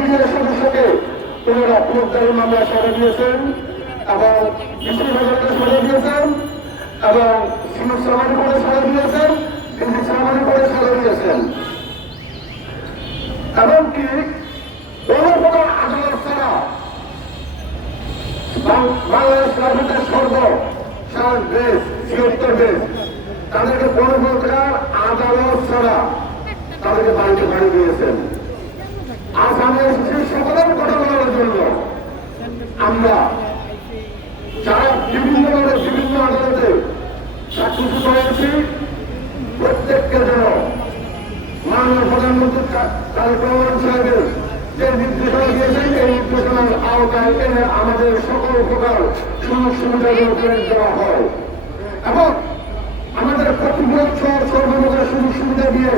BJP সদস্যকে ওনারা ফৌজদারি মামলা সরে দিয়েছেন এবং বিশ্ববিদ্যালয়কে সরে দিয়েছেন এবং সামাজিক করে সরে দিয়েছেন, কিন্তু সামাজিক করে সরে দিয়েছেন। এমনকি কোন প্রকার আদালত ছাড়া বাংলাদেশ রাজনীতির সারা দেশ ৭৬ দেশ তাদেরকে কোন প্রকার আদালত ছাড়া তাদেরকে বাড়িতে বাড়ি দিয়েছেন। আজ আমি এসেছি সকলের কথা বলার জন্য। আমরা যারা বিভিন্নভাবে বিভিন্ন আদালতে সাক্ষীভূত হয়েছি, প্রত্যেককে যেন মাননীয় প্রধানমন্ত্রী তারেক রহমান সাহেবের যে নির্দেশনা দিয়েছেন এই নির্দেশনার আওতায় এনে আমাদের সকল প্রকার সুযোগ সুবিধাগুলো করে দেওয়া হয় এবং আমাদের প্রতিপক্ষ সর্বপ্রকার সুযোগ সুবিধা দিয়ে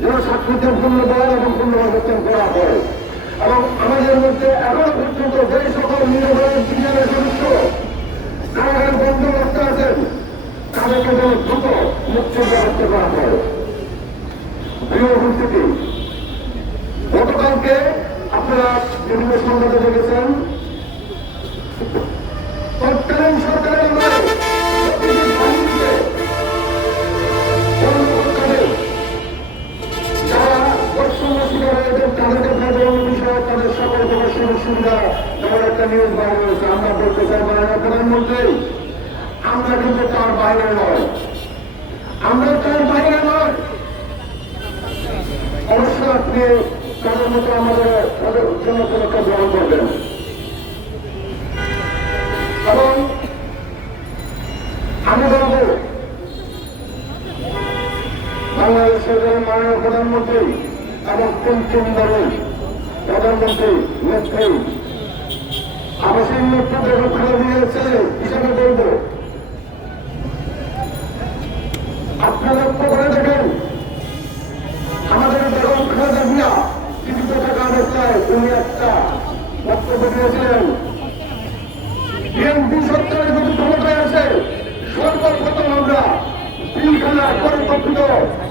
যেন সাক্ষীদের পূর্ণ বল এবং পুনরাবর্তন করা হয় এবং আমাদের মধ্যে এখনো পর্যন্ত যে সকল নিরপরাধ বিজ্ঞানের সদস্য কারাগারে বন্ধ করতে আছেন তাদেরকে যেন দ্রুত মুক্তির ব্যবস্থা করা হয়। প্রিয় উপস্থিতি, গতকালকে আপনারা বিভিন্ন সংবাদে দেখেছেন তৎকালীন সরকারের যারা বর্ষণ শিকার হয়েছেন তাদেরকে প্রজন্ম বিষয় তাদের সকল প্রকার সুযোগ সুবিধা দেওয়ার একটা নিউজ বাইরে হয়েছে। আমরা বলতে চাই মাননীয় প্রধানমন্ত্রী, আমরা কিন্তু তার বাইরে নয়, আমরা তার বাইরে নয়। অবশ্যই আপনি তাদের মতো আমাদের জন্য পদক্ষেপ গ্রহণ করবেন এবং আমি বলব বাংলাদেশের মাননীয় প্রধানমন্ত্রী এবং তিন দলের প্রধানমন্ত্রী নেত্রী আবাসিক নেতৃত্ব রক্ষা দিয়েছে হিসাবে বলব, আপনারা লক্ষ্য করে দেখেন আমাদের বেগম খালেদা জিয়া জীবিত থাকা অবস্থায় উনি একটা বক্তব্য দিয়েছিলেন, বিএনপি সরকারের যদি ক্ষমতায় আছে সর্বপ্রথম আমরা পিলখানার পরিকল্পিত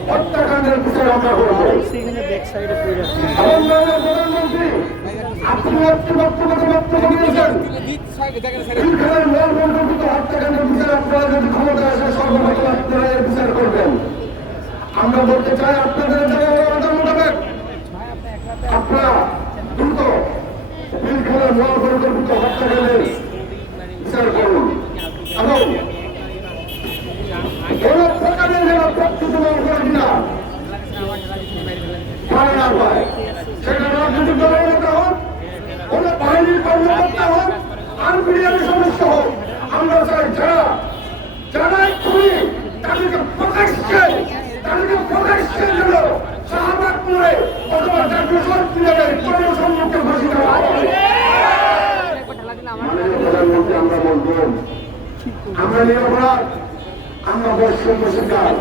হত্যাকাণ্ডের বিচার আমরা করব। প্রধানমন্ত্রী আপনি একটি বক্তব্য দিয়েছেন পিলখানার পরিকল্পিত হত্যাকাণ্ডের বিচার আপনারা যদি ক্ষমতায় আসে সর্বপ্রথম আপনারা এর বিচার করবেন। আমরা বলতে চাই আপনাদের মোতাবেক আপনারা দ্রুত পিলখানার পরিকল্পিত হত্যাকাণ্ডের বিচার করুন এবং কোন প্রকারের যেন প্রকৃত কিনা পায় না পায়, সেটা রাজনৈতিক দলের নেতা হোক, কোন বাহিনীর কর্মকর্তা হোক, আনবিডিআরের সদস্য হোক, আমরা চাই যারা খুবই তাদেরকে প্রকাশ্যে যেন শাহবাগ করে অথবা জাতীয় সরকারের সম্মুখে ফাঁসি দেওয়া হয়। প্রধানমন্ত্রী আমরা বলবেন আমরা নিরপরাধ, আমরা বৈষম্য শিকার,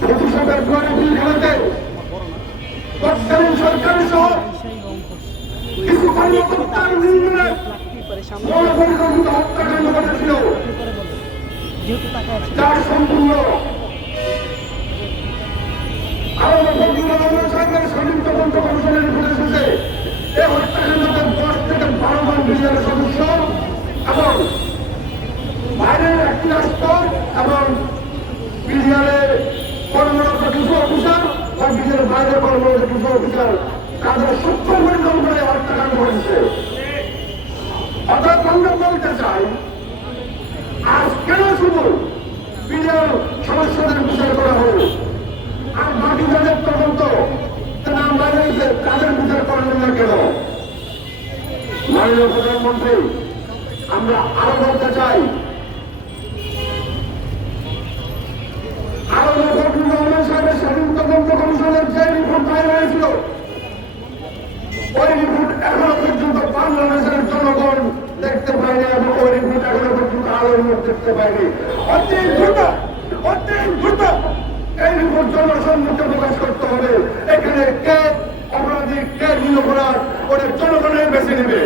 প্রতিশোধের দুয়ারে পিলখানাতে তৎকালীন সরকারের সহ কিছু কর্মকর্তার নির্মূলে পরিকল্পিত হত্যাকাণ্ড ঘটেছিল, যার সম্পূর্ণ সরকারের স্বাধীন তদন্ত কমিশনের রিপোর্ট এসেছে। এই হত্যাকাণ্ডের 10 থেকে 12 জন বিডিআরের সদস্য এবং বাইরের একটি রাষ্ট্র এবং বিডিআরের কর্মরত কিছু অফিসার বা বিডিআরের বাইরে কর্মরত কিছু অফিসার তাদের সূক্ষ্ম পরিকল্পনায় হত্যাকাণ্ড ঘটেছে। অর্থাৎ আমরা বলতে চাই আজ কেন শুধু বিডিআর সদস্যদের বিচার করা হলো আর বাকি যাদের তদন্ত নাম বাইরে তাদের বিচার করলেন না কেন? মাননীয় প্রধানমন্ত্রী, আমরা আরো বলতে চাই রহমান সাহেবের স্বাধীন তদন্ত কমিশনের যে রিপোর্ট বাইরে হয়েছিল ওই রিপোর্ট এখনো পর্যন্ত বাংলাদেশের জনগণ দেখতে পায়নি এবং ওই রিপোর্ট এখনো পর্যন্ত আলোর মুখ দেখতে পায়নি। অতি দ্রুত এই রিপোর্ট জনসম্মুখে প্রকাশ করতে হবে। এখানে কে অপরাধী কে নিরপরাধ ওদের জনগণের বেছে নেবে।